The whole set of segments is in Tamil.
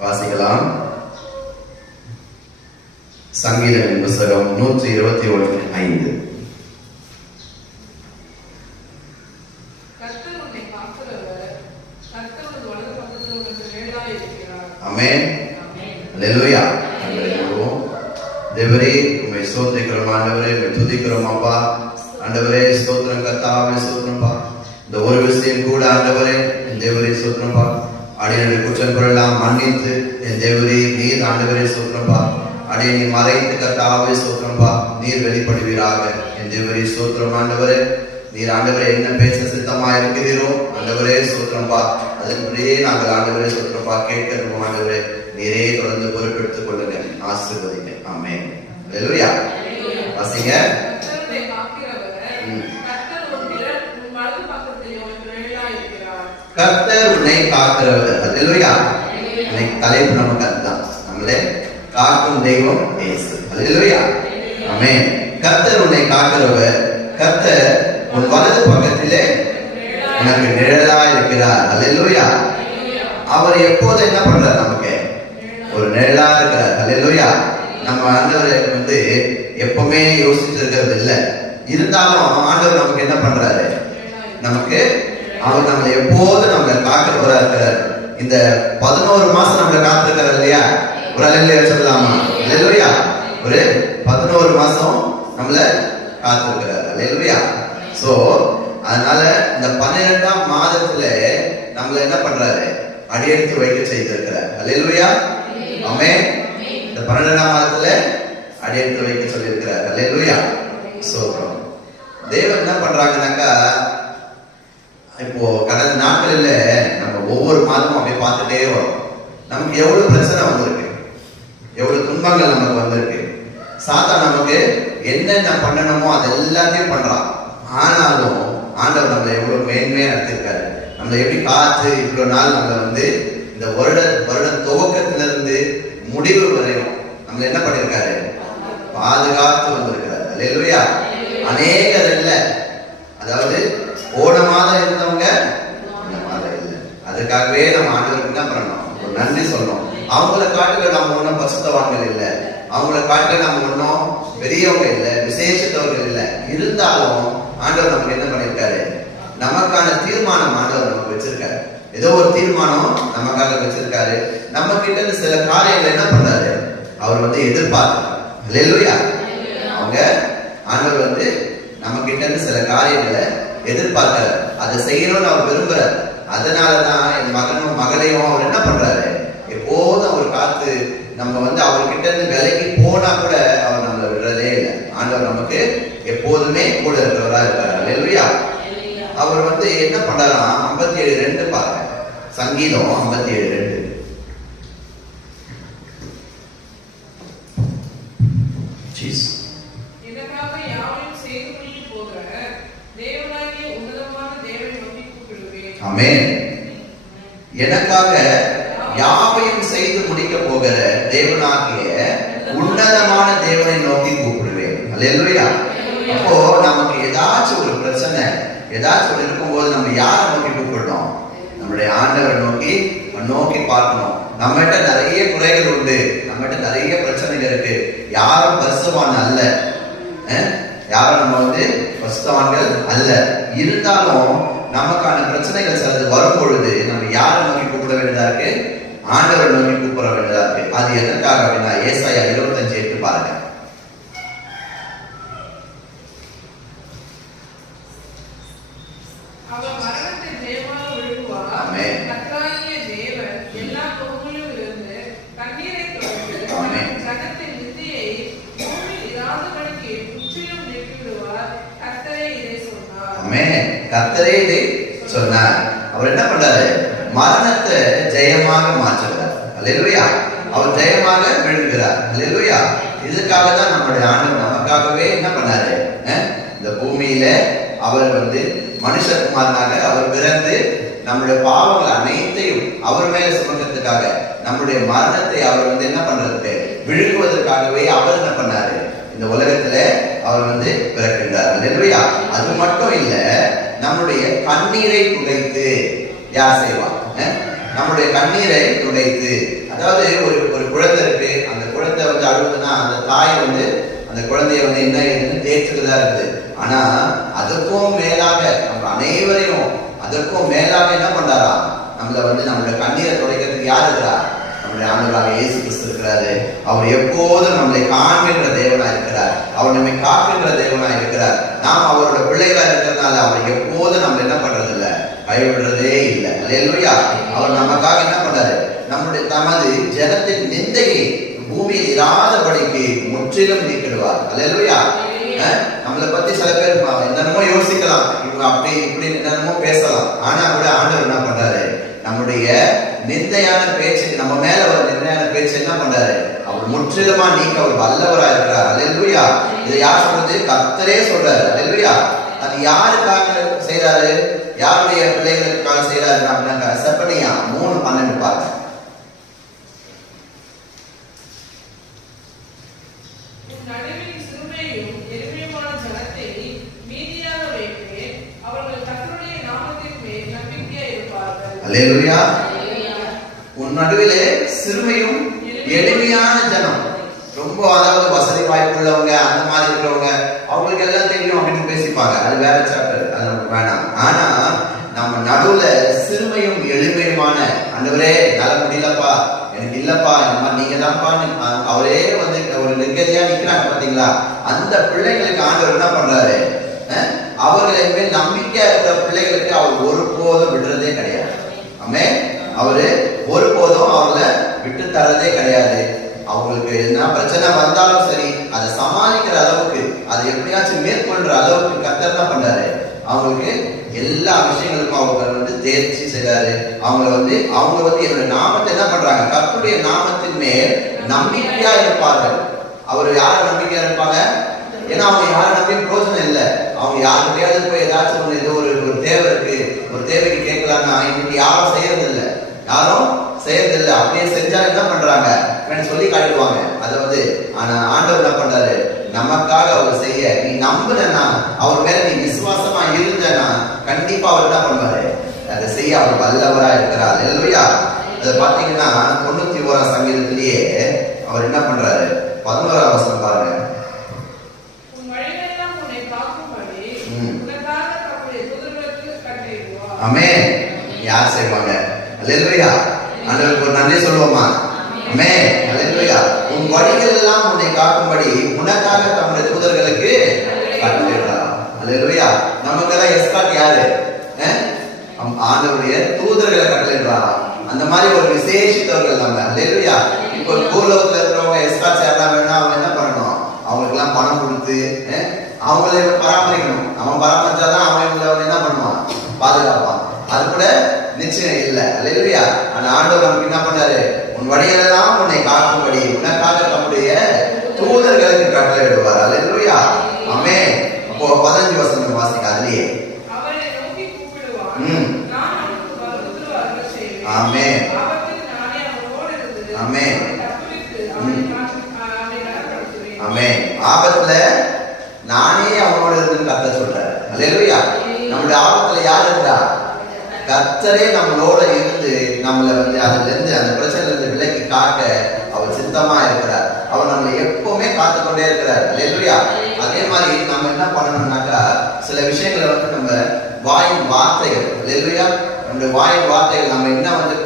வாசிக்கலாம். சங்கீதங்களின் புத்தகம் 121:5. ஆமென். அல்லேலூயா. தேவரே உம்மை ஸ்தோத்திரிக்கிறோம் ஆண்டவரே, உம்மை துதிக்கிறோம் அப்பா. ஆண்டவரே ஸ்தோத்திரம் கர்த்தாவே, ஸ்தோத்திரம்ப்பா. இந்த ஒரு விஷயம் கூட ஆண்டவரே என் தேவரே ஸ்தோத்திரம்ப்பா. அடியனுடைய குற்றங்கள் எல்லாம் மன்னித்து என் தேவரே நீர் ஆண்டவரே ஸ்தோத்திரம்ப்பா. அடியனை மறைத்து கர்த்தாவே ஸ்தோத்திரம்ப்பா, நீர் வெளிப்படுவீராக என் தேவரே ஸ்தோத்திரம் ஆண்டவரே. நீர் ஆண்டவரே என்ன பேச சித்தமா இருக்கிறீரோ ஆண்டவரே ஸ்தோத்திரம்ப்பா, அதன்படியே நாங்கள் ஆண்டவரே ஸ்தோத்திரம்ப்பா கேட்கிறோம் ஆண்டவரே. நீரே தொடர்ந்து பொறுப்பெடுத்துக் கொள்ளுங்க, ஆசீர்வதிங்க. ஆமென். அல்லேலூயா. வாசிங்க. கர்த்தர் உன்னை காக்கிறவர். அல்லேலூயா. இன்னைக்கு தலைப்பு நமக்கு அதுதான், நம்மளே காக்கும் தெய்வம் இயேசு. அல்லேலூயா. ஆமென். கர்த்தர் உன்னை காக்கிறவர். கர்த்தர் உன் வலது பக்கத்திலே உனக்கு நிழலா இருக்கிறார். அல்லேலூயா. அவர் எப்போது என்ன பண்றார்? நமக்கு ஒரு நிழலா இருக்கிறார். அல்லேலூயா. நம்ம ஆண்டவர் எப்பவுமே யோசிச்சு இருக்கிறது இல்லை, இருந்தாலும் ஆண்டவர் நமக்கு என்ன பண்றாரு? நமக்கு அவர் நம்மளை எப்போது நம்மளை காக்கிறவரா இருக்கிறார். இந்த 11 மாசம் நம்மளை காத்திருக்கிறார் இல்லையா? ஒரு அல்லேலூயா சொல்லலாமா? அல்லேலூயா. ஒரு 11 மாசம் நம்மள காத்திருக்கிறார். அல்லேலூயா. சோ அதனால இந்த 12ஆம் மாதத்துல நம்மள என்ன பண்றாரு? அடியெடுத்து வைக்க செய்திருக்கிறார். அல்லேலூயா. ஆமென். இந்த 12ஆம் மாதத்துல அடியெடுத்து வைக்க சொல்லியிருக்கிறார். அல்லேலூயா. சோ தேவன் என்ன பண்றாங்கன்னாக்கா, இப்போ கடந்த நாட்களில் நம்ம ஒவ்வொரு மாதமும் அப்படியே பார்த்துட்டே வரோம். நமக்கு எவ்வளவு பிரச்சனை வந்திருக்கு, எவ்வளவு துன்பங்கள் நமக்கு வந்திருக்கு. சாத்தான் நமக்கு என்னென்ன பண்ணணுமோ அது எல்லாத்தையும் பண்றான். ஆனாலும் ஆண்டவர் நம்மளை எவ்வளவு மேன்மையா நடத்திருக்காரு. நம்மளை எப்படி காத்து இவ்வளவு நாள் நம்மளை இந்த வருட துவக்கத்திலிருந்து முடிவு வரையும் நம்மளை என்ன பண்ணிருக்காரு? பாதுகாத்து வந்திருக்கிறார். அல்லேலூயா. அநேகர் இல்ல, அதாவது போன மாதம் இருந்தவங்க இந்த மாதம் இல்லை. அதுக்காகவே நம்ம ஆண்டவருக்கு என்ன பண்ணணும்? ஒரு நன்றி சொல்லணும். அவங்கள காட்டுல நம்ம ஒன்றும் பசுத்தவான்கள் இல்லை, அவங்கள காட்டுல நம்ம ஒன்றும் பெரியவங்க இல்லை, விசேஷத்தவர்கள் இல்லை. இருந்தாலும் ஆண்டவர் நமக்கு என்ன பண்ணிருக்காரு? நமக்கான தீர்மானம் ஆண்டவர் நமக்கு வச்சிருக்காரு. ஏதோ ஒரு தீர்மானம் நமக்காக வச்சிருக்காரு. நம்ம கிட்ட இருந்து சில காரியங்களை என்ன பண்றாரு? அவர் எதிர்பார்க்கிறார். அல்லேலூயா. அவங்க ஆண்டவர் நம்ம கிட்ட இருந்து சில காரியங்களை எதிர்பார்க்கிறார். அதை செய்யணும்னு அவர் விரும்புறார். அதனாலதான் என் மகனும் மகளையும் அவர் என்ன பண்றாரு? எப்போதும் அவர் காத்து நம்ம அவர்கிட்ட இருந்து விலைக்கு போனா கூட அவர் நம்மளை விடுறதே இல்லை. ஆண்டவர் நமக்கு எப்போதுமே கூட இருக்கிறவரா இருக்காரு. அல்லேலூயா. அவர் என்ன பண்றாராம்? 57:2 பாருங்க. சங்கீதம் 57:2. ஆமென். எனக்காக யாவையும் செய்து முடிக்க போகிற தேவனாகிய உன்னதமான தேவனை நோக்கி கூப்பிடுவேன். அல்லேலூயா. அப்போ நமக்கு ஏதாச்சும் ஒரு பிரச்சனை, ஏதாச்சும் ஒரு இருக்கும்போது நம்ம யாரை நோக்கி கூப்பிடணும்? நம்முடைய ஆண்டவரை நோக்கி பார்க்கணும். நம்மகிட்ட நிறைய குறைகள் உண்டு, நம்மகிட்ட நிறைய பிரச்சனைகள் இருக்கு. யாரும் பரிசுத்தவான் அல்ல, யாரும் நம்ம பரிசுத்தவான்கள் அல்ல. இருந்தாலும் நமக்கான பிரச்சனைகள் சிலது வரும் பொழுது நம்ம யாரை நோக்கி கூப்பிட வேண்டியதா இருக்கு? ஆண்டவரை நோக்கி கூப்பிட வேண்டியதா இருக்கு. அது எதற்காக அப்படின்னா ஏசாயா 25:8 பாருங்க. கர்த்தரே இதை சொன்னார். அவர் என்ன பண்றாரு? மரணத்தை ஜெயமாக மாற்றுகிறார். அல்லேலூயா. அவர் ஜெயமாக விழுகிறார். அல்லேலூயா. இதுக்காக தான் நம்முடைய ஆண்டவர் நமக்காகவே என்ன பண்ணாரு? இந்த பூமியில அவர் மனுஷகுமாரனாக அவர் பிறந்து நம்முடைய பாவங்கள் அனைத்தையும் அவர் மேல சுமக்கிறதுக்காக, நம்முடைய மரணத்தை அவர் என்ன பண்றதுக்கு விழுங்குவதற்காகவே அவர் என்ன பண்ணாரு? இந்த உலகத்துல அவர் பிறக்கின்றார். அல்லேலூயா. அது மட்டும் இல்ல, நம்முடைய கண்ணீரை துடைத்து யார் செய்வார்? நம்முடைய கண்ணீரை துடைத்து அதாவது ஒரு ஒரு குழந்தை இருக்கு, அந்த குழந்தை வந்து அழுகுதுன்னா அந்த தாய் வந்து அந்த குழந்தைய வந்து என்ன ஏதுன்னு தேய்ச்சிட்டுதான் இருக்குது. ஆனா அதுக்கும் மேலாக நம்ம அனைவரையும் அதற்கும் மேலாக என்ன பண்றாரா, நம்மள வந்து நம்மளோட கண்ணீரை துடைக்கிறதுக்கு யார் இருக்கிறா? நம்முடைய ஆண்டவராக இயேசு கிறிஸ்து இருக்கிறாரு. அவர் எப்போதும் நம்மளை காண்கின்ற தேவனா இருக்கிறார். அவர் நம்மை காக்கின்ற தேவனா இருக்கிறார். நாம் அவரோட பிள்ளைகளா இருக்கிறதுனால அவர் எப்போதும் நம்ம என்ன பண்றது இல்லை, கைவிடுறதே இல்லை. அல்லேலூயா. அவர் நமக்காக என்ன பண்றாரு, நம்முடைய தமது ஜனத்தின் நிந்தையை பூமியில் இராதபடிக்கு முற்றிலும் நீக்கிடுவார். அல்லேலூயா. நம்மளை பத்தி சில பேர் என்னென்னமோ யோசிக்கலாம், இவங்க அப்படி இப்படி என்னென்னமோ பேசலாம். ஆனா கூட ஆண்டவர் என்ன பண்றாரு, நம்முடைய நிந்தையான பேச்சு, நம்ம மேல ஒரு நிந்தையான பேச்சு என்ன பண்றாரு, அவர் முற்றிலுமா நீக்க அவர் வல்லவரா இருக்கிறார். அல்லேலூயா. இதை யார் சொல்றது? கர்த்தரே சொல்றாரு. அல்லேலூயா. அது யாருக்காக செய்யறாரு, யாருடைய பிள்ளைகளுக்காக செய்யறாரு அப்படின்னா செப்பனியா 3:12 பாருங்க. அல்லேலூயா. உன் நடுவிலே சிறுமையும் எளிமையான ஜனம், ரொம்ப அதாவது வசதி வாய்ப்பு உள்ளவங்க அந்த மாதிரி இருக்கிறவங்க அவங்களுக்கு எல்லாம் தெரியும் அப்படின்னு பேசிப்பாங்க. அது வேற சாப்டர், அது நமக்கு வேணாம். ஆனா நம்ம நடுவுல சிறுமையும் எளிமையுமான, ஆண்டவரே நல முடியலப்பா, எனக்கு இல்லப்பா, இந்த மாதிரி நீங்க தான்ப்பா, அவரே வந்து ஒரு நிர்கதியா நிக்கிறாங்க பாத்தீங்களா, அந்த பிள்ளைங்களுக்கு ஆண்டவர் என்ன பண்றாரு, அவர்களை மேல் நம்பிக்கை இருக்கிற பிள்ளைகளுக்கு அவர் ஒருபோதும் விடுறதே கிடையாது. அவரு ஒருபோதும் அவர்களை விட்டு தரதே கிடையாது. அவங்களுக்கு என்ன பிரச்சனை வந்தாலும் சரி, அதை சமாளிக்கிற அளவுக்கு, அதை எப்படியாச்சும் மேற்கொள்ற அளவுக்கு கர்த்தர் தான் பண்றாரு. அவங்களுக்கு எல்லா விஷயங்களுக்கும் அவங்க வந்து தேர்ச்சி செய்றாரு. அவங்க வந்து என்னுடைய நாமத்தை என்ன பண்றாங்க, கர்த்தருடைய நாமத்தின் மேல் நம்பிக்கையா இருப்பார்கள். அவர் யார நம்பிக்கையா இருப்பாங்க? ஏன்னா அவங்க யாரை நம்பியும் பிரோஜனம் இல்லை. அவங்க யாருக்கையாவது போய் ஏதாச்சும் ஏதோ ஒரு தேவை இருக்கு, ஒரு தேவைக்கு கேட்கலாம்னா இன்னைக்கு யாரும் செய்யறது இல்லை, யாரும் செய்யறது இல்லை. அப்படியே செஞ்சா என்ன பண்றாங்க, சொல்லி காட்டுவாங்க அதை வந்து. ஆனா ஆண்டவர் என்ன பண்றாரு, நமக்காக அவர் செய்ய, நீ நம்புனா, அவர் மேல நீ விசுவாசமா இருந்தனா கண்டிப்பா அவர் என்ன பண்ணுவாரு, அதை செய்ய அவர் வல்லவரா இருக்கிறார். அல்லேலூயா. அதை பாத்தீங்கன்னா 91ஆம் சங்கீதத்திலேயே அவர் என்ன பண்றாரு, 11ஆம் வசனம் பாருங்க. ஆமென். யார் செய்வாங்க? அல்லேலூயா. ஆண்டவருக்கு ஒரு நன்றி சொல்லுவோமா? ஆமென். அல்லேலூயா. உன் வழிகள் எல்லாம் உன்னை காக்கும்படி உனக்காக தம்முடைய தூதர்களுக்கு கட்டளையிடுறார். அல்லேலூயா. நமக்கெல்லாம் எஸ்கார்ட் யாரு? ஆண்டவருடைய தூதர்களை கட்டளையிடுறாரா. அந்த மாதிரி ஒரு விசேஷித்தவர்கள் நம்ம. அல்லேலூயா. இப்போ பூலோகத்துல இருக்கிறவங்க எஸ்கார்ட் சேரலாம் வேணா, அவங்க என்ன பண்ணணும், அவங்களுக்கு எல்லாம் பணம் கொடுத்து அவங்கள பராமரிக்கணும். அவன் பராமரிச்சாதான் அவன் என்ன பண்ணுவான், பாதுகாப்பான். அது கூட நிச்சயம் இல்லை. அல்லேலூயா. ஆனா ஆண்டவர் நமக்கு என்ன பண்ணாரு, உன் வழியெல்லாம் உன்னை காக்கும்படி உனக்காக தம்முடைய தூதர்களுக்கு கட்டளையிடுவார். அல்லேலூயா. ஆமென். அப்போ 15 வசனம் வாசிங்க. அதுலயே ஆமென். ஆமென். ஆமென். ஆபத்துல நானே அவனோட இருந்து கர்த்தர் சொல்றாரு. அல்லேலூயா. நம்முடைய ஆபத்துல யார் இருக்கிறா? கர்த்தரே நம்மளோட இருந்து நம்மளை வந்து அதுல இருந்து அந்த பிரச்சனைல இருந்து விலக்கி காக்க அவர் சித்தமா இருக்கிறார். அவர் நம்மளை எப்பவுமே காத்துக்கொண்டே இருக்கிறார். அல்லேலூயா. அதே மாதிரி நம்ம என்ன பண்ணணும்னாக்கா, சில விஷயங்களை வந்து நம்ம வாயின் வார்த்தைகள், அல்லேலூயா, நம்முடைய வாயின் வார்த்தைகள் நம்ம என்ன வந்து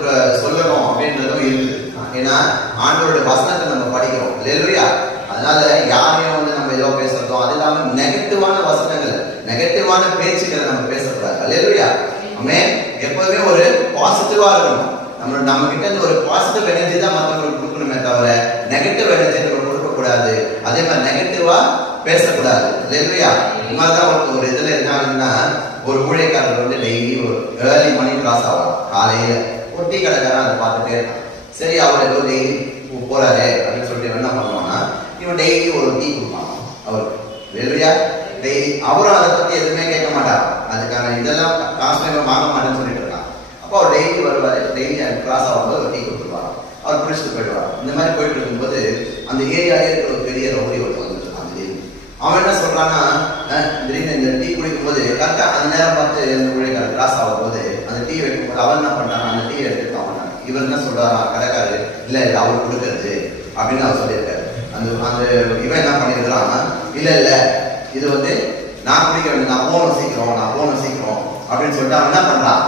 சொல்லணும் அப்படின்றதும் இருக்குது. ஏன்னா ஆண்டவருடைய வசனத்தை நம்ம படிக்கிறோம். அல்லேலூயா. அதனால யாரையும் வந்து நம்ம ஏதோ பேசுறதோ, அது இல்லாம நெகட்டிவான வசனங்கள், நெகட்டிவான பேச்சுக்களை நம்ம பேசக்கூடாது. அல்லேலூயா. ஆமென். எப்பவுமே ஒரு பாசிட்டிவா இருக்கணும். நம்ம கிட்ட இருந்து ஒரு பாசிட்டிவ் எனர்ஜி தான் மற்றவங்களுக்கு கொடுக்கணுமே தவிர நெகட்டிவ் எனர்ஜி நம்ம கொடுக்க கூடாது. அதே மாதிரி நெகட்டிவா பேசக்கூடாது. அல்லேலூயா. உண்மைதான். ஒரு இதுல என்ன ஆகுதுன்னா, ஒரு ஊழியக்காரர் வந்து டெய்லி ஒரு ஏர்லி மார்னிங் கிளாஸ் ஆகும். காலையில ஒரு டீ கடைக்காரன் அதை பார்த்துட்டே இருக்கான். சரி, அவர் ஏதோ டெய்லி போறாரு அப்படின்னு சொல்லிட்டு என்ன பண்ணுவான்னா, இவன் டெய்லி ஒரு டீ கொடுப்பான் அவருக்கு. அல்லேலூயா. டெய்லி அவரும் அதை பத்தி எதுவுமே கேட்க மாட்டார். அதுக்கான இதெல்லாம் காசு வாங்க மாட்டேன்னு சொல்லிட்டு இருக்கான். அப்போ அவர் டெய்லி வருவாரு, டெய்லி கிளாஸ் ஆகும்போது ஒரு டீ கொடுத்துருவார், அவர் பிடிச்சிட்டு போயிடுவார். இந்த மாதிரி போயிட்டு இருக்கும்போது அந்த ஏரியாலே இருக்கிற ஒரு பெரிய ரவுடி ஒருத்தர் வந்துட்டு இருக்கான். அவன் என்ன சொல்றான்னா, திடீர்னு இந்த டீ குடிக்கும் போது கரெக்டா அந்த நேரம் பார்த்து இந்த ஊழியக்காரர் கிளாஸ் ஆகும் போது அந்த டீ வைக்கும் போது அவன் என்ன பண்றான், அந்த டீ எடுத்துட்டு அவன் இவர் என்ன சொல்றாரா, கடைக்காரு, இல்ல இல்ல அவர் கொடுக்கறது அப்படின்னு அவர் சொல்லியிருக்காரு. அந்த அந்த இவன் என்ன பண்ணிருக்கிறான், இல்ல இல்ல இது வந்து நான் குடிக்க வேண்டிய, நான் போகணும் சீக்கிரம் அப்படின்னு சொல்லிட்டு அவன் என்ன பண்றான்,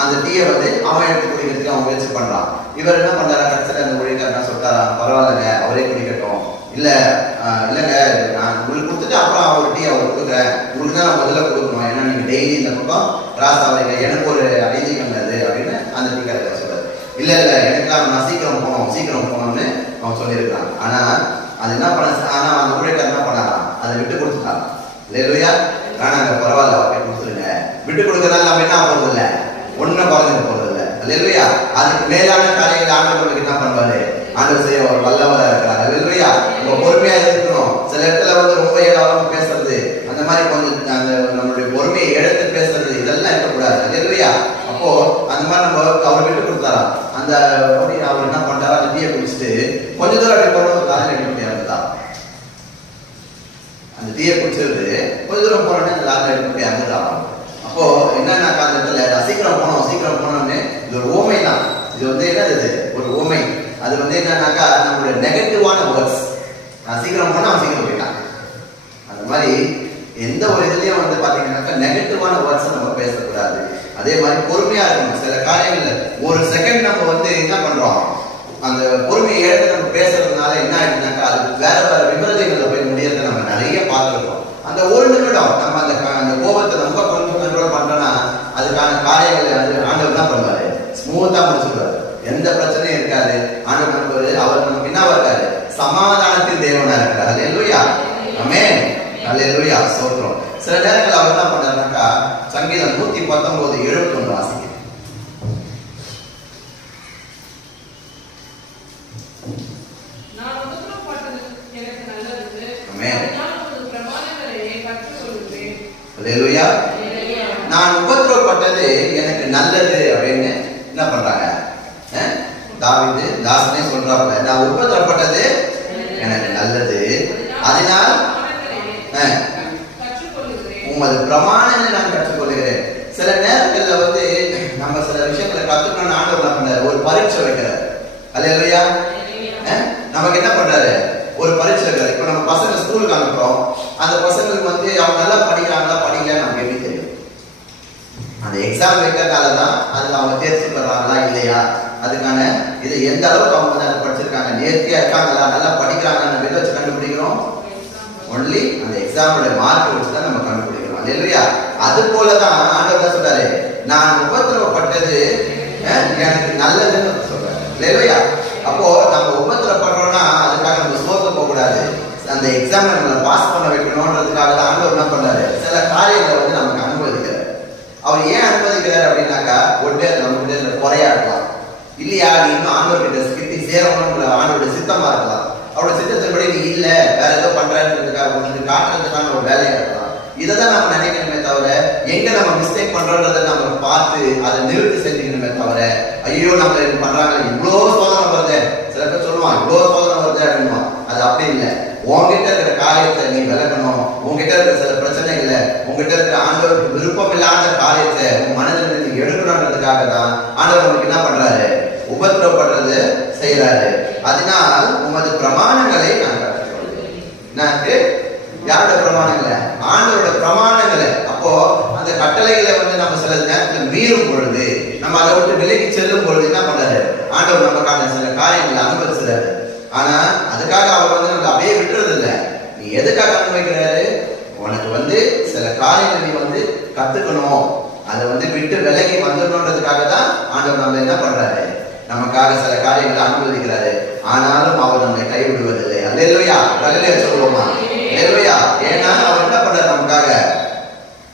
அந்த டீயை வந்து அவன் எடுத்து குடிக்கிறதுக்கு அவன் முயற்சி பண்றான். இவர் என்ன பண்றாரு, கடைசியில் அந்த ஊழியக்காரர் என்ன சொல்லிட்டாரா, பரவாயில்லைங்க அவரே குடிக்கட்டும், இல்லைங்க நான் உங்களுக்கு கொடுத்துட்டு அப்புறம் அவர் டீ அவர் கொடுக்குறேன், உங்களுக்கு தான் நான் முதல்ல கொடுக்கணும், ஏன்னா நீங்க டெய்லி இந்த பக்கம் கிராஸ் ஆகிறீங்க, எனக்கு ஒரு ஐதீகம் அது அப்படின்னு அந்த டீ கடைக்காரர் சொல்றாரு. இல்ல எனக்கு நான் சீக்கிரம் போகணும்னு அவன் சொல்லியிருக்கான். ஆனா அது என்ன பண்ண, ஆனா அந்த ஊழியக்காரர் என்ன பண்ணாராம், அதை விட்டு கொடுத்துட்டான். இல்லையா, வேணாங்க பரவாயில்ல அவர்கிட்ட கொடுத்துருங்க, விட்டு கொடுக்கறதால நம்ம என்ன போறது இல்லை, ஒன்னும் குறைஞ்சு போறது இல்லை. இல்லையா, அதுக்கு மேலான காரியங்கள் ஆண்டவர்களுக்கு என்ன பண்ணுவாரு, ஆண்டவர் செய்ய ஒரு வல்லவரா இருக்கிறார். இல்லையா, நம்ம பொறுமையா இருக்கணும். சில இடத்துல வந்து ரொம்ப ஏதாவது பேசுறது, அந்த மாதிரி கொஞ்சம் அந்த நம்மளுடைய பொறுமையை எடுத்து பேசுறது, இதெல்லாம் இருக்கக்கூடாது. இல்லையா, அப்போ அந்த மாதிரி நம்ம அவர் விட்டு கொடுத்தாரா, அந்த அவர் என்ன பண்றாரா, அந்த டீயை குடிச்சிட்டு கொஞ்ச தூரம் அப்படி போனோம், காலையில் எடுக்க முடியாது. அந்த டீயை குடிச்சிருந்து கொஞ்ச தூரம் போனோடனே அந்த லாரில் எடுக்க முடியாது. அப்போ என்னன்னா காலத்துல நான் சீக்கிரம் போனோம்னு இது ஒரு ஓமை தான். இது வந்து என்னது, ஒரு ஓமை. அது வந்து என்னன்னாக்கா நம்மளுடைய நெகட்டிவான வேர்ட்ஸ், நான் சீக்கிரம் போனா அவன் சீக்கிரம் போயிட்டான், அந்த மாதிரி எந்த ஒரு இதுலயும் வந்து பாத்தீங்கன்னாக்கா நெகட்டிவான வேர்ட்ஸ் நம்ம பேசக்கூடாது. அதே மாதிரி பொறுமையா இருக்கணும். சில காரியங்கள்ல ஒரு செகண்ட் நம்ம வந்து என்ன பண்றோம், அந்த பொறுமையை எடுத்து நம்ம பேசுறதுனால என்ன ஆயிடுச்சுனாக்கா அது வேற விபரீதங்கள்ல போய் முடியறத நம்ம நிறைய பார்த்துருக்கோம். அந்த ஒரு நிமிடம் நம்ம அந்த கோபத்தை ரொம்ப கொஞ்சம் கண்ட்ரோல் பண்றோம்னா அதுக்கான காரியங்கள் அது ஆண்டவர் தான் பண்ணுவாரு, ஸ்மூத்தா முடிச்சுடுவாரு, எந்த பிரச்சனையும் இருக்காது. ஆண்டவர் நம்பரு, அவர் நமக்கு என்ன இருக்காரு, சமாதானத்தின் தேவனா இருக்கிறார். அல்லேலூயா, ஆமென், அல்லேலூயா, ஸ்தோத்திரம். சில நேரங்கள் அவர் என்ன பண்றாருனாக்கா சங்கீதம் 119:71 வாசிக்க. நான் உபத்திரவப்பட்டது எனக்கு நல்லது அப்படின்னு என்ன பண்றாங்க, தாவீது தாசனே சொல்றாங்க, நான் உபத்திரவப்பட்டது எனக்கு நல்லது, அதனால் உமது பிரமாணங்களை நான் கற்றுக்கொள்கிறேன். சில நேரங்கள்ல வந்து நம்ம சில விஷயங்களை கத்துக்கணும்னு ஆண்டவர் என்ன பண்றாரு, ஒரு பரீட்சை வைக்கிறார். அல்லேலூயா, நமக்கு என்ன பண்றாரு, ஒரு பரீட்சை வைக்கிறார். இப்ப நம்ம பசங்க ஸ்கூலுக்கு அனுப்புறோம், அந்த பசங்களுக்கு வந்து அவங்க நல்லா படிக்கிறாங்களா படிக்கல நமக்கு எப்படி தெரியும், அந்த எக்ஸாம் வைக்கிறதுனாலதான் அதுல அவங்க தேர்ச்சி பெறாங்களா இல்லையா, அதுக்கான இது எந்த அளவுக்கு அவங்க வந்து அதை படிச்சிருக்காங்க, நேர்த்தியா இருக்காங்களா, நல்லா படிக்கிறாங்கன்னு எதை வச்சு கண்டுபிடிக்கிறோம், ஒன்லி அந்த எக்ஸாமோட மார்க் வச்சுதான் நம்ம கண்டுபிடிக்கிறோம். இல்லையா, அது போலதான் ஆண்டவர் சொல்றாரு, நான் உபத்திரவப்பட்டது எனக்கு நல்லதுன்னு சொல்றாரு. இல்லையா, அப்போ நம்ம உபத்திரப்படுறோம்னா அதுக்காக நம்ம சோர்ந்து போக கூடாது, அந்த எக்ஸாம் நம்மளை பாஸ் பண்ண வைக்கணும்ன்றதுக்காக தான் ஆண்டவர் என்ன பண்றாரு, சில காரியங்களை வந்து நமக்கு அனுமதிக்கிறார். அவர் ஏன் அனுமதிக்கிறார் அப்படின்னாக்கா, ஒன்றே நம்ம குறையா இருக்கலாம், இல்லையா நீ இன்னும் ஆண்டவர்கிட்ட கிட்டி சேரணும்ன்ற ஆண்டோட சித்தமா இருக்கலாம், அவரோட சித்தத்தின்படி நீ இல்ல வேற ஏதோ பண்றதுக்காக உங்களுக்கு காட்டுறதுக்கான ஒரு வேலையா இருக்கலாம். இதைதான் நம்ம நினைக்கணுமே தவிர, எங்க நம்ம மிஸ்டேக் பண்றோன்றதை நம்ம பார்த்து அதை நிறுத்தி செஞ்சுக்கணுமே தவிர, ஐயோ நம்ம இது பண்றாங்க இவ்வளவு சோதனை வருது, சில பேர் சொல்லுவான் இவ்வளவு சோதனை வருது அப்படின்னுவான். அது அப்படி இல்லை. உங்ககிட்ட இருக்கிற காரியத்தை நீ விளக்கணும், உங்ககிட்ட இருக்கிற சில பிரச்சனைகளை, உங்ககிட்ட இருக்கிற ஆண்டவருக்கு விருப்பம் இல்லாத காரியத்தை உன் மனதில் நீ எடுக்கணுன்றதுக்காக தான் ஆண்டவர் நமக்கு என்ன பண்றாரு, உபத்திரவப்படுறது செய்யறாரு. அதனால் உமது பிரமாணங்களை நான் கற்றுக்கொள்கிறேன். யாரோட பிரமாணங்களை, ஆண்டவரோட பிரமாணங்களை. அப்போ அந்த கட்டளைகளை வந்து நம்ம சில நேரத்தில் மீறும் பொழுது, நம்ம அதை விட்டு விலகி செல்லும் பொழுது என்ன பண்றாரு, ஆண்டவர் நமக்கான சில காரியங்களை அனுபவிச்சுறாரு. ஆனா அதுக்காக அவர் வந்து நமக்கு அப்படியே விட்டுறது இல்லை. நீ எதுக்காக அனுபவிக்கிறாரு, உனக்கு வந்து சில காரியங்களை நீ வந்து கத்துக்கணும், அதை வந்து விட்டு விலகி வந்துடணுன்றதுக்காக தான் ஆண்டவர் நம்ம என்ன பண்றாரு, நமக்காக சில காரியங்களை அனுமதிக்கிறாரு. ஆனாலும் அவர் நம்மை கைவிடுவதில்லை. அல்லேலூயா, அல்லேலூயா சொல்லுவோமா, அல்லேலூயா. ஏன்னா அவர் என்ன பண்றாரு நமக்காக,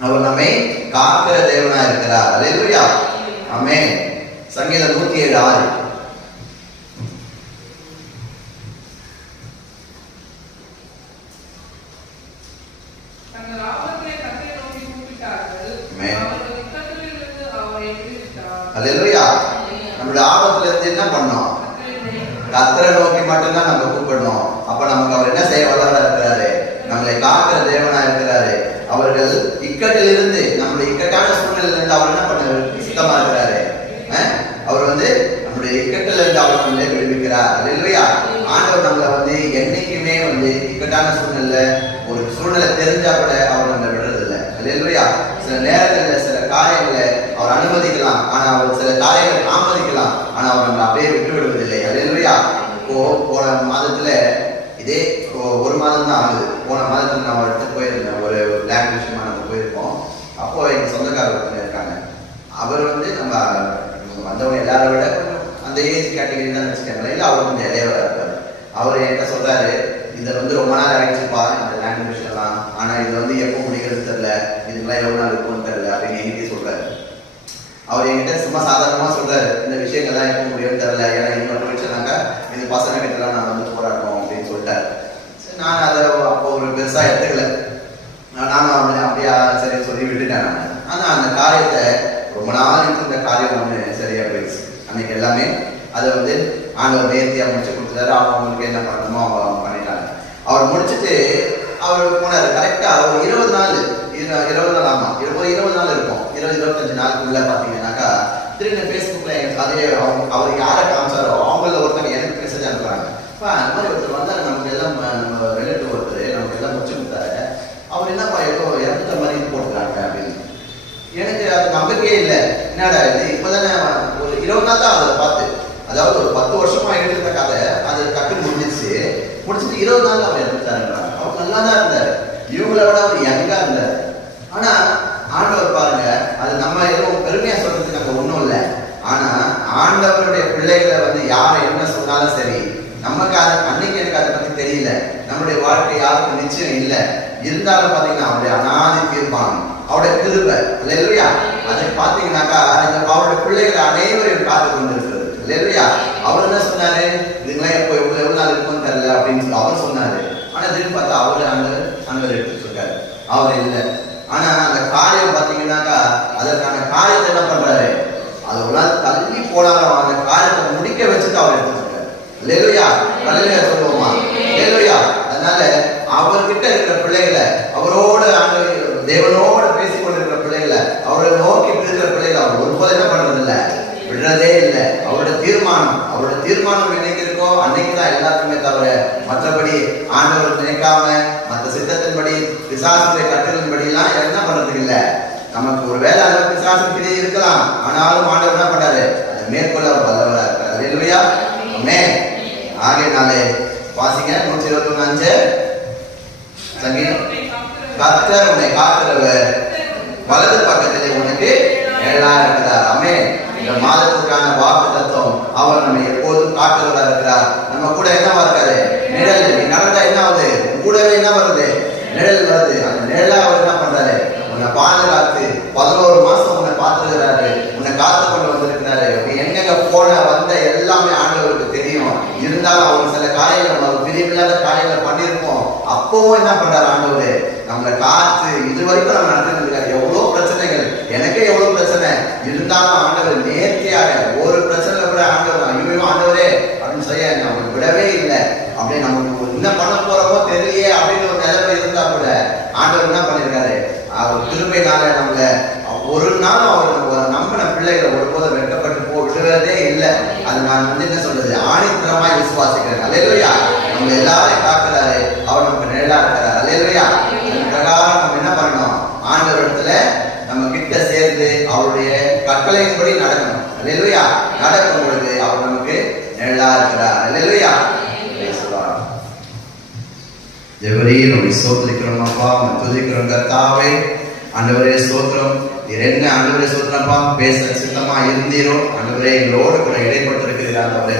அவர் நம்மை காக்கிற தேவனா இருக்கிறார். அல்லேலூயா, ஆமென். சங்கீதம் 107:6. அல்லேலூயா. நம்மளோட ஆபத்துல இருந்து என்ன பண்ணோம், கர்த்தரை நோக்கி மட்டும்தான் நம்ம கூப்பிடணும். அப்ப நமக்கு அவர் என்ன செய்ய வல்லவரா இருக்கிறாரு, நம்மளை காக்கிற தேவனா இருக்கிறாரு. அவர்கள் இக்கட்டிலிருந்து, நம்மளுடைய இக்கட்டான சூழ்நிலையில இருந்து அவர் என்ன பண்ண சித்தமா இருக்கிறாரு, அவர் வந்து நம்முடைய இக்கட்டில இருந்து அவர் நம்மளை விடுவிக்கிறார். செய்கிறார். அல்லேலூயா. ஆண்டவர் நம்மளை வந்து என்னைக்குமே வந்து இக்கட்டான சூழ்நிலை, ஒரு சூழ்நிலை தெரிஞ்சா கூட அவர் நம்மளை விடுறதில்லை. அல்லேலூயா. சில நேரங்களில் சில காரியங்களை அவர் அனுமதிக்கலாம், ஆனா அவர் சில காரியங்களை தாமதிக்கலாம், ஆனா அவர் நம்மளை அப்படியே விட்டு விடுவதில்லை. அல்லேலூயா. போன மாதத்துல இதே ஒரு மாதம் தான் ஆகுது. போன மாதத்துல நான் ஒரு இடத்துக்கு போயிருந்தேன், ஒரு லேண்ட் விஷயமா நம்ம போயிருக்கோம். அப்போ எங்க சொந்தக்காரர் இருக்காங்க. அவர் வந்து நம்ம வந்தவங்க எல்லாரும் விட அந்த ஏஜ் கேட்டகரி தான் வச்சுக்காங்களே, இல்லை அவர் கொஞ்சம் இளையவராக இருப்பார். அவர் என்கிட்ட சொல்றாரு, இதை வந்து ரொம்ப நாள் ஆயிடுச்சுப்பா இந்த லேண்ட் விஷயம்லாம், ஆனா இது வந்து எப்போ முடிக்கிறது தெரியல, இதுக்கெல்லாம் எவ்வளவு நாள் இருக்கும்னு தெரியல அப்படின்னு என்கிட்ட சொல்றாரு. அவர் என்கிட்ட சும்மா சாதாரணமா சொல்றாரு, இந்த விஷயங்கள்லாம் எப்போ முடியும்னு தெரியல, ஏன்னா இன்னொரு விஷயம்னாக்கா இது பசங்க கிட்டலாம் நான் வந்து போராடணும் அப்படின்னு சொல்லிட்டாரு. சரி, நான் அதை அப்போ ஒரு பெருசா எடுத்துக்கல, நானும் அவனை அப்படியா சரி சொல்லி விட்டுட்டேன். ஆனா அந்த காரியத்தை ரொம்ப நாள் இந்த காரியம் ஒண்ணு சரியா போயிடுச்சு. அன்னைக்கு எல்லாமே அதை வந்து ஆண்டவர் நேர்த்தியா முடிச்சு கொடுத்துட்டாரு. அவங்களுக்கு என்ன பண்ணணுமோ அவங்க பண்ணிட்டாங்க. அவர் முடிச்சுட்டு அவர் போனாரு. கரெக்டா ஒரு 20 நாள் ஆமா 20 நாள் இருக்கும், 20-25 நாளுக்குள்ள பாத்தீங்கன்னாக்கா திரும்ப பேஸ்புக்ல அதே அவர் யாரை காமிச்சாரோ அவங்கள ஒருத்தங்க எனக்கு மெசேஜ் அனுப்புறாங்க. அந்த மாதிரி ஒருத்தர் வந்தாரு, நமக்கு எல்லாம் நம்ம ரிலேட்டிவ் ஒருத்தர் நமக்கு எல்லாம் முடிச்சு கொடுத்தாரு. அவர் என்னப்பா ஏதோ இறந்துட்ட மாதிரி போட்டுறாங்க அப்படின்னு. எனக்கு அது நம்பிக்கையே இல்லை. என்னடா இது, இப்பதானே ஒரு 20 நாள் தான் அதை பார்த்து, அதாவது ஒரு 10 வருஷமா எடுத்த கதை அது டக்கு முடிஞ்சிச்சு. முடிச்சுட்டு 20 நாள் அவர் எடுத்தாருன்றாங்க. அவர் நல்லா தான் இருந்தார், இவங்களை விட அவர் யங்கா இருந்தார். ஆனா ஆண்டவர் பாருங்க, அது நம்ம எதுவும் பெருமையா சொல்றதுக்கு அங்க ஒண்ணும் இல்லை. ஆனா ஆண்டவருடைய பிள்ளைகளை வந்து யாரை என்ன சொன்னாலும் சரி, நமக்கு அதை அன்னைக்கு எனக்கு அதை பத்தி தெரியல, நம்முடைய வாழ்க்கை யாருக்கும் நிச்சயம் இல்லை. இருந்தாலும் பாத்தீங்கன்னா அவருடைய அநாதி தீர்ப்பான், அவருடைய கிருபை, அல்லேலூயா. அதை பாத்தீங்கன்னாக்கா அவருடைய பிள்ளைகள் அனைவரையும் காத்து கொண்டு இருக்கிறது. அல்லேலூயா. அவர் என்ன சொன்னாரு, இதுங்களாம் எப்போ எவ்வளவு நாள் இருக்கும்னு தெரியல அப்படின்னு அவர் சொன்னாரு. ஆனா திரும்பி பார்த்தா அவரு அங்க எடுத்துட்டு இருக்காரு, அவர் இல்லை. ஆனா அந்த காரியம் பாத்தீங்கன்னாக்கா அதற்கான காரியத்தை என்ன பண்றாரு, அது ஒரு நாள் தள்ளி போனாலும் அந்த காரியத்தை முடிக்க வச்சுட்டு அவர் எடுத்துட்டு இருக்காரு. அல்லேலூயா. அல்லேலூயா சொல்லுவோமா? அல்லேலூயா. அதனால அவர்கிட்ட இருக்கிற பிள்ளைகளை, அவரோட தேவனோட பேசிக் கொண்டிருக்கிற பிள்ளைகளை, அவரை நோக்கி இருக்கிற பிள்ளைகளை அவர் ஒருபோது என்ன பண்றது இல்லை, விடுறதே இல்லை. அவருடைய தீர்மானம் என்னைக்கு இருக்கோ அன்னைக்குதான் எல்லாருக்குமே தவிர, மற்றபடி ஆண்டவர் நினைக்காம மற்ற சித்தத்தின்படி பிசாசுடைய கட்டளின்படி எல்லாம் என்ன பண்றதுக்கு இல்லை. நமக்கு ஒரு வேலை அளவு பிசாசுக்கிட்டே இருக்கலாம், ஆனாலும் ஆண்டவர் என்ன பண்றாரு, அதை மேற்கொள்ள வல்லவரா இருக்காரு. அல்லேலூயா. ஆமென். ஆகையினாலே வாசிங்க 121 சங்கீதம். கர்த்தர் உன்னை காக்கிறவர், வலது பக்கத்திலே உனக்கு நிழலா இருக்கிறார். ஆமென். இந்த மாதத்துக்கான வாக்கு தத்துவம், அவர் நம்ம எப்போதும் காக்கிறவரா இருக்கிறார். நம்ம கூட என்னவா இருக்காரு, நிழல். நீ நடந்தா என்ன ஆகுது, கூடவே என்ன வருது, நிழல் வருது. அந்த நிழலா அவர் என்ன பண்றாரு, உன்னை பாதுகாத்து 11 மாசம் உன்னை பார்த்துக்கிறாரு, உன்னை காத்து கொண்டு வந்திருக்கிறாரு. நீ எங்கெங்க போன வந்த எல்லாமே ஆண்டவருக்கு தெரியும். இருந்தாலும் அவருக்கு சில காரியங்கள் நம்ம பிரிவில்லாத காரியங்களை பண்ணியிருப்போம். அப்பவும் என்ன பண்றாரு ஆண்டவரு, நம்மளை காத்து இதுவரைக்கும் நம்ம நடந்துருக்காரு. எவ்வளவு பிரச்சனைகள், எனக்கே எவ்வளவு பிரச்சனை இருந்தாலும் ஆண்டவர் நேர்த்தியாக ஒரு பிரச்சனை கூட ஆண்டவர் ஐயோ ஆண்டவரே அப்படின்னு செய்ய நமக்கு விடவே இல்லை. அப்படியே நமக்கு என்ன பண்ண போறோமோ தெரியலையே அப்படின்னு ஒரு நிலைமை இருந்தா கூட ஆண்டவர் என்ன பண்ணிருக்காரு, அவர் கிருபையினால நம்மள ஒரு நாள் அவர் நம்பின பிள்ளைகளை ஒருபோதும் வெட்கப்பட்டு விடுவதே இல்லை. அது நான் வந்து என்ன சொல்றது, ஆணித்தரமாய் விசுவாசிக்கிறேன். அல்லேலூயா. நம்ம எல்லாரையும் காக்கிறாரு, அவர் நமக்கு நிழலா இருக்கிறார். அல்லேலூயா. அதன் பிரகாரம் நம்ம என்ன பண்ணணும், ஆண்டவர் இடத்துல நம்ம கிட்ட சேர்ந்து அவருடைய கட்டளையின்படி நடக்கணும். அல்லேலூயா. நடக்கும் பொழுது அவர் நமக்கு நிழலா இருக்கிறார். அல்லேலூயா. தேவரே நம்மை சோதரிக்கிறோம் அப்பா, துதிக்கிறோம் கர்த்தாவே. ஆண்டவரே ஸ்தோத்திரம். நீர் என்ன ஆண்டவரே ஸ்தோத்திரப்பா, பேச சித்தமா இருந்தீரோ ஆண்டவரே, எங்களோடு கூட இடைப்பட்டிருக்கிறீர். ஆண்டவரே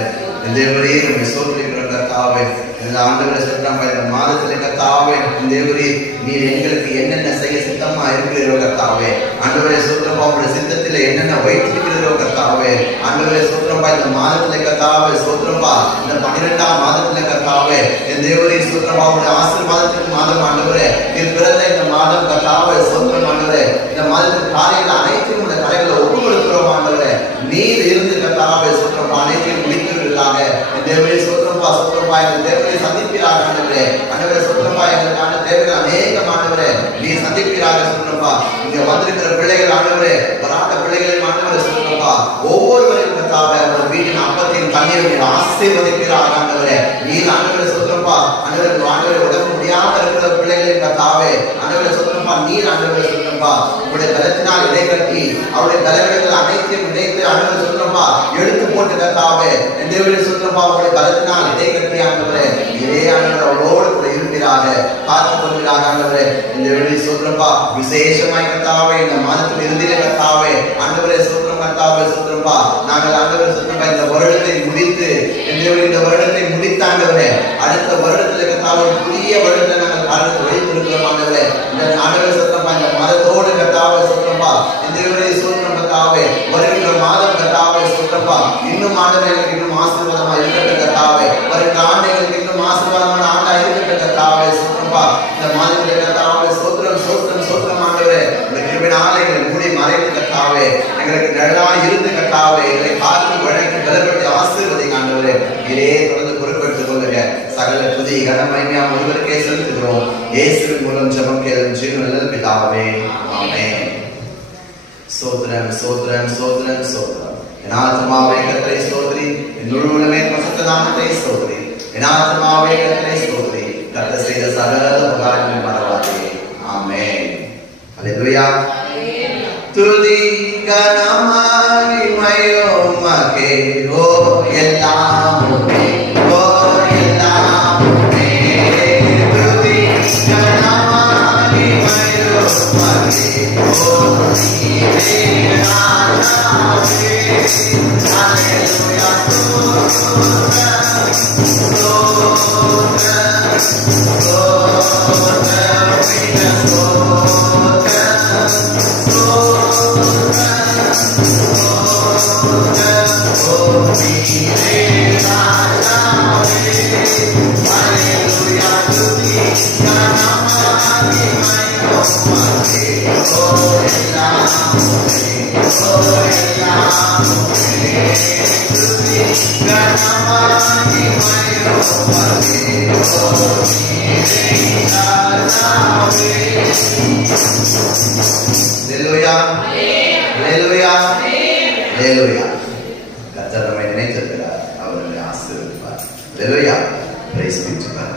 தேவரே நம்மை சோதரிக்கிறோம் கர்த்தாவே. இந்த ஆண்டவரே ஸ்தோத்திரப்பா, இந்த மாதத்திலே கர்த்தாவே தேவரே நீர் எங்களுக்கு என்னென்ன செய்ய சித்தமா இருக்கிறீரோ கர்த்தாவே. ஆண்டவரே ஸ்தோத்திரப்பா, உங்களுடைய சித்தத்திலே என்னென்ன வைத்திருக்கிறீரோ கர்த்தாவே. ஆண்டவரே ஸ்தோத்திரப்பா, இந்த மாதத்திலே கர்த்தாவே ஸ்தோத்திரப்பா, இந்த 12ஆம் மாதத்திலே கர்த்தாவே என் தேவரே ஸ்தோத்திரப்பா, உங்களுடைய ஆசீர்வாதத்திற்கு மாதம் ஆண்டவரே, நீர் பிறந்த இந்த மாதம் கர்த்தாவே ஸ்தோத்திரம் ஆண்டவரே. இந்த மாதத்தின் காரியங்கள் அனைத்தையும் உங்களுடைய கரைகளை ஒப்பு கொடுக்கிறோம் ஆண்டவரே. நீர் இருந்து கர்த்தாவே ஸ்தோத்திரப்பா அனைத்தையும் முடிக்கிறீர்களாக. என் தேவரே ஸ்தோத்திரப்பா ஸ்தோத்திரப்பா, எங்கள் தேவரை சந்திப்பீராக ஆண்டவரே. ஆண்டவரே ஸ்தோத்திரப்பா, எங்களுக்கான தேவைகள் அநேகம் ஆண்டவரே நீர் சந்திப்பீராக ஸ்தோத்திரப்பா. இங்க வந்திருக்கிற பிள்ளைகள் ஆண்டவரே, வராத பிள்ளைகளை ஆண்டவரே ஸ்தோத்திரப்பா, ஒவ்வொருவரையும் கர்த்தாவே ஒரு வீட்டின் அப்பத்தையும் தண்ணீர் நீர் ஆசீர்வதிக்கிறார் ஆண்டவரே. நீர் ஆண்டவரே சொல்றப்பா ஆண்டவரே உடம்பு முடியாம இருக்கிற பிள்ளைகளின் கர்த்தாவே ஆண்டவரே சொல்றப்பா நீர் ஆண்டவரே சொல்றப்பா உங்களுடைய பலத்தினால் இடை கட்டி அவருடைய பலவீனங்கள் அனைத்தையும் இணைத்து ஆண்டவரே சொல்றப்பா எடுத்து போட்டு கர்த்தாவே தேவரே சொல்றப்பா உங்களுடைய பலத்தினால் இடை கட்டி ஆண்டவரே இதே ஆண்டவரே அவரோடு கூட இருக்கிறாங்க காத்துக் கொள்கிறாங்க ஆண்டவரே. இந்த வேளையை சொல்றப்பா விசேஷமாய் கர்த்தாவே இந்த மாதத்தில் இறுதியில கர்த்தாவே ஆண்டவரே சொல்றோம் கர்த்தாவே சொல்றப்பா நாங்கள் ஆண்டவரே சொல்றப்பா இந்த வருடத்தை முடித்து இந்த வருடத்தை முடித்தாண்டவரே அடுத்த வருடத்துல கர்த்தாவே புதிய வருடத்தை நாங்கள் காலத்து வைத்திருக்கிறோம் ஆண்டவரே. இந்த ஆண்டவரே சொல்றப்பா இந்த மாதத்தோடு கர்த்தாவே சொல்றப்பா இந்த வேளையை சொல்றோம் கர்த்தாவே வருகின்ற மாதம் கர்த்தாவே சொல்றப்பா இன்னும் ஆண்டவரே எங்களுக்கு இன்னும் ஆசீர்வாதமா இருக்கட்டும் கர்த்தாவே. வருகின்ற ஆண்டுகளுக்கு இன்னும் ஆசீர்வாதமான ஆண்டா இருக்கட்டும் கர்த்தாவே சொல்றப்பா இந்த மாதத்திலே கர்த்தாவே சோத்திரம் சோத்திரம் சோத்திரம் ஆண்டவரே இந்த கிருபையினாலே எங்களை மூடி மறைத்து கர்த்தாவே எங்களுக்கு நிழலா இருந்து கர்த்தாவே எங்களை காத்து வழங்கி பலப்பட்டு ஆசீர்வதிங்க ஆண்டவரே. இதே தொடர்ந்து பொறுப்பெடுத்துக் கொள்ளுங்க. சகல துதி கனமகிமையா ஒருவருக்கே செலுத்துகிறோம். இயேசுவின் மூலம் ஜெபம் கேளும் ஜீவனுள்ள பிதாவே ஆமென். சோத்திரம் சோத்திரம் சோத்திரம் சோத்திரம். என் ஆத்துமாவே கர்த்தரை ஸ்தோத்திரி, என் முழு உள்ளமே பரிசுத்த நாமத்தை ஸ்தோத்திரி. என் ஆத்துமாவே கர்த்தரை ஸ்தோத்திரி, கர்த்தர் செய்த சகல உபகாரங்களையும் மறவாதே. ஆமென். அல்லேலூயா. துதி கனம் மகிமை உமக்கே ஓ எல்லாம் உம்மே ஓ எல்லாம் உம்மே. துதி கனம் மகிமை உமக்கே ஓ நீரே ராஜாவே. அல்லேலூயா. கர்த்தர் நம்மை நினைத்திருக்கிறார். அவர் நம்மை ஆசீர்வதிப்பார். Hallelujah. Praise be to God.